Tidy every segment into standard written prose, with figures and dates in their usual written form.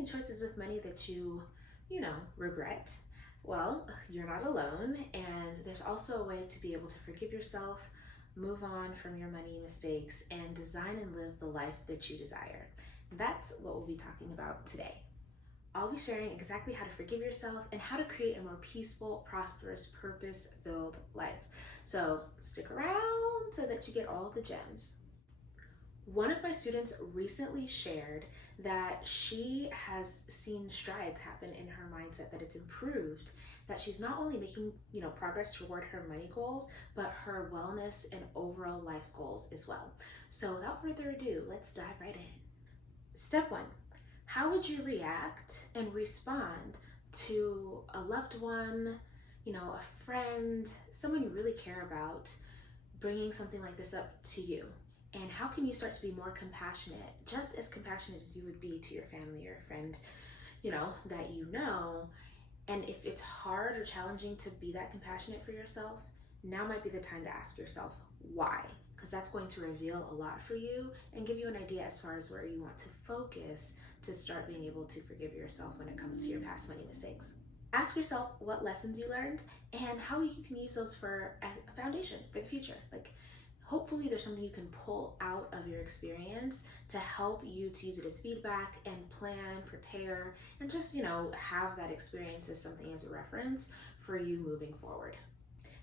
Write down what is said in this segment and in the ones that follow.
any choices with money that you regret? Well, you're not alone, and there's also a way to be able to forgive yourself, move on from your money mistakes, and design and live the life that you desire. That's what we'll be talking about today. I'll be sharing exactly how to forgive yourself and how to create a more peaceful, prosperous, purpose-filled life. So stick around so that you get all the gems. One of my students recently shared that she has seen strides happen in her mindset, that it's improved, that she's not only making, progress toward her money goals, but her wellness and overall life goals as well. So without further ado, let's dive right in. Step one, how would you react and respond to a loved one, a friend, someone you really care about, bringing something like this up to you? And how can you start to be more compassionate, just as compassionate as you would be to your family or a friend, that you know? And if it's hard or challenging to be that compassionate for yourself, now might be the time to ask yourself why, because that's going to reveal a lot for you and give you an idea as far as where you want to focus to start being able to forgive yourself when it comes to your past money mistakes. Ask yourself what lessons you learned and how you can use those for a foundation for the future. Hopefully there's something you can pull out of your experience to help you to use it as feedback and plan, prepare, and just, have that experience as something as a reference for you moving forward.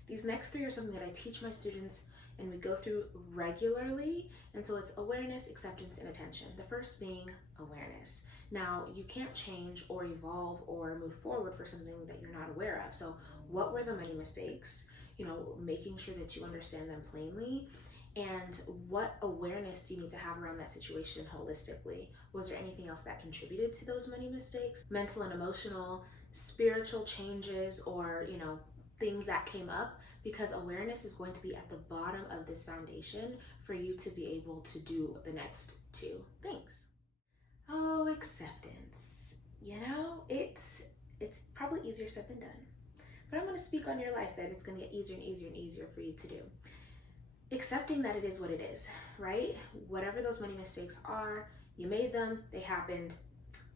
These next three are something that I teach my students and we go through regularly. And so it's awareness, acceptance, and attention. The first being awareness. Now, you can't change or evolve or move forward for something that you're not aware of. So what were the money mistakes? Making sure that you understand them plainly, and what awareness do you need to have around that situation holistically? Was there anything else that contributed to those money mistakes? Mental and emotional, spiritual changes, or, things that came up, because awareness is going to be at the bottom of this foundation for you to be able to do the next two things. Oh, acceptance. It's probably easier said than done. But I'm going to speak on your life that it's going to get easier and easier and easier for you to do. Accepting that it is what it is, right? Whatever those money mistakes are, you made them, they happened,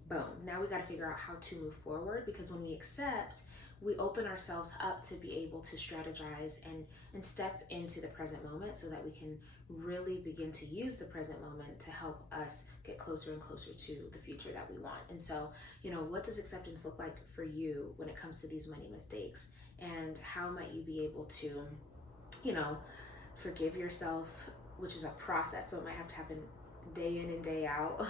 boom. Now we got to figure out how to move forward, because when we accept, we open ourselves up to be able to strategize and step into the present moment so that we can really begin to use the present moment to help us get closer and closer to the future that we want. And so, what does acceptance look like for you when it comes to these money mistakes? And how might you be able to, forgive yourself, which is a process, so it might have to happen day in and day out,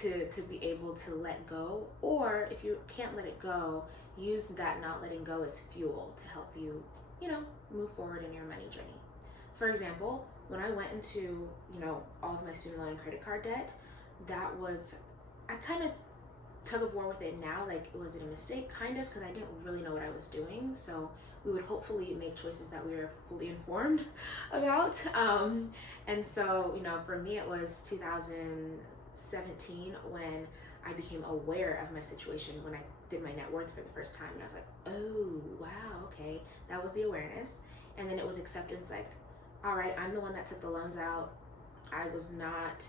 to be able to let go. Or if you can't let it go, use that not letting go as fuel to help you, move forward in your money journey. For example, when I went into, all of my student loan and credit card debt, I kind of tug of war with it now. Was it a mistake? Kind of, because I didn't really know what I was doing. So we would hopefully make choices that we were fully informed about. And so, for me, it was 2017 when I became aware of my situation, when I did my net worth for the first time. And I was like, oh, wow, okay. That was the awareness. And then it was acceptance, all right, I'm the one that took the loans out. I was not,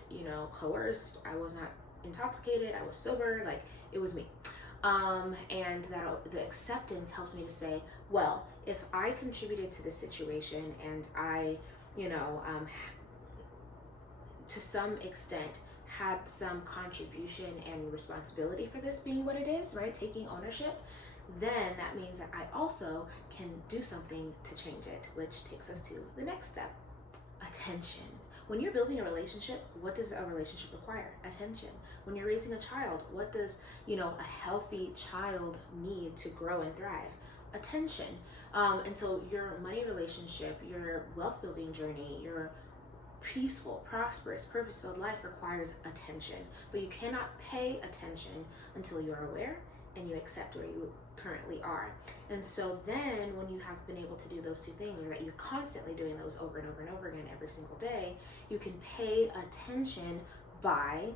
coerced. I was not intoxicated. I was sober. It was me. And that the acceptance helped me to say, well, if I contributed to this situation and I, to some extent had some contribution and responsibility for this being what it is, right? Taking ownership, then that means that I also can do something to change it, which takes us to the next step, attention. When you're building a relationship, what does a relationship require? Attention. When you're raising a child, what does, a healthy child need to grow and thrive? Attention. And so your money relationship, your wealth building journey, your peaceful, prosperous, purpose-filled life requires attention. But you cannot pay attention until you're aware and you accept where you currently are. And so then when you have been able to do those two things, or that you're constantly doing those over and over and over again every single day, you can pay attention by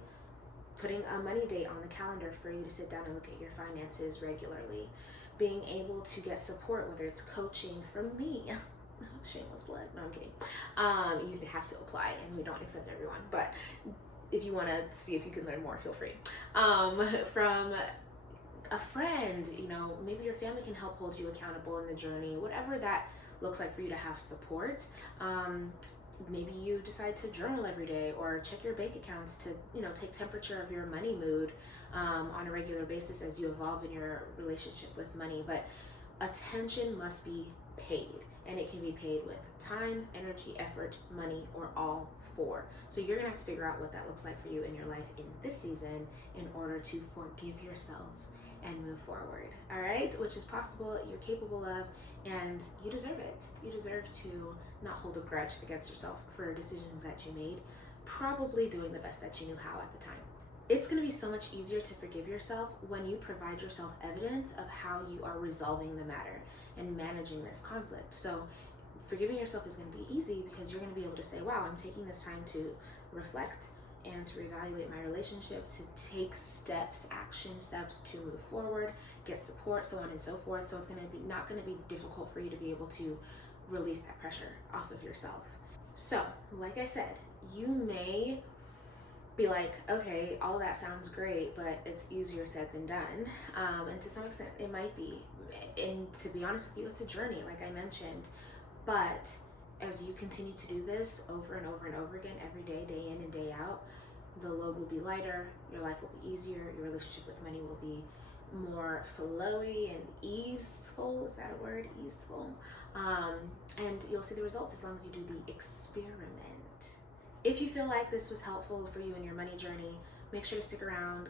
putting a money date on the calendar for you to sit down and look at your finances regularly, being able to get support, whether it's coaching from me. Shameless plug. No, I'm kidding. You have to apply, and we don't accept everyone, but if you want to see if you can learn more, feel free. From a friend, maybe your family can help hold you accountable in the journey, whatever that looks like for you to have support. Maybe you decide to journal every day or check your bank accounts to, take temperature of your money mood on a regular basis as you evolve in your relationship with money. But attention must be paid, and it can be paid with time, energy, effort, money, or all four. So you're gonna have to figure out what that looks like for you in your life in this season in order to forgive yourself and move forward. All right, which is possible, you're capable of, and you deserve it. You deserve to not hold a grudge against yourself for decisions that you made, probably doing the best that you knew how at the time. It's going to be so much easier to forgive yourself when you provide yourself evidence of how you are resolving the matter and managing this conflict. So forgiving yourself is going to be easy because you're going to be able to say, wow, I'm taking this time to reflect and to reevaluate my relationship, to take action steps to move forward, get support, so on and so forth. So it's not going to be difficult for you to be able to release that pressure off of yourself. So, like I said, you may be like, okay, all of that sounds great, but it's easier said than done. And to some extent, it might be. And to be honest with you, it's a journey, like I mentioned. But as you continue to do this over and over and over again, every day, day in and day out, the load will be lighter, your life will be easier, your relationship with money will be more flowy and easeful. Is that a word? Easeful. And you'll see the results as long as you do the experiment. If you feel like this was helpful for you in your money journey, make sure to stick around,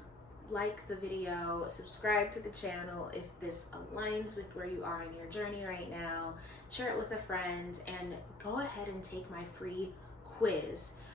like the video, subscribe to the channel if this aligns with where you are in your journey right now, share it with a friend, and go ahead and take my free quiz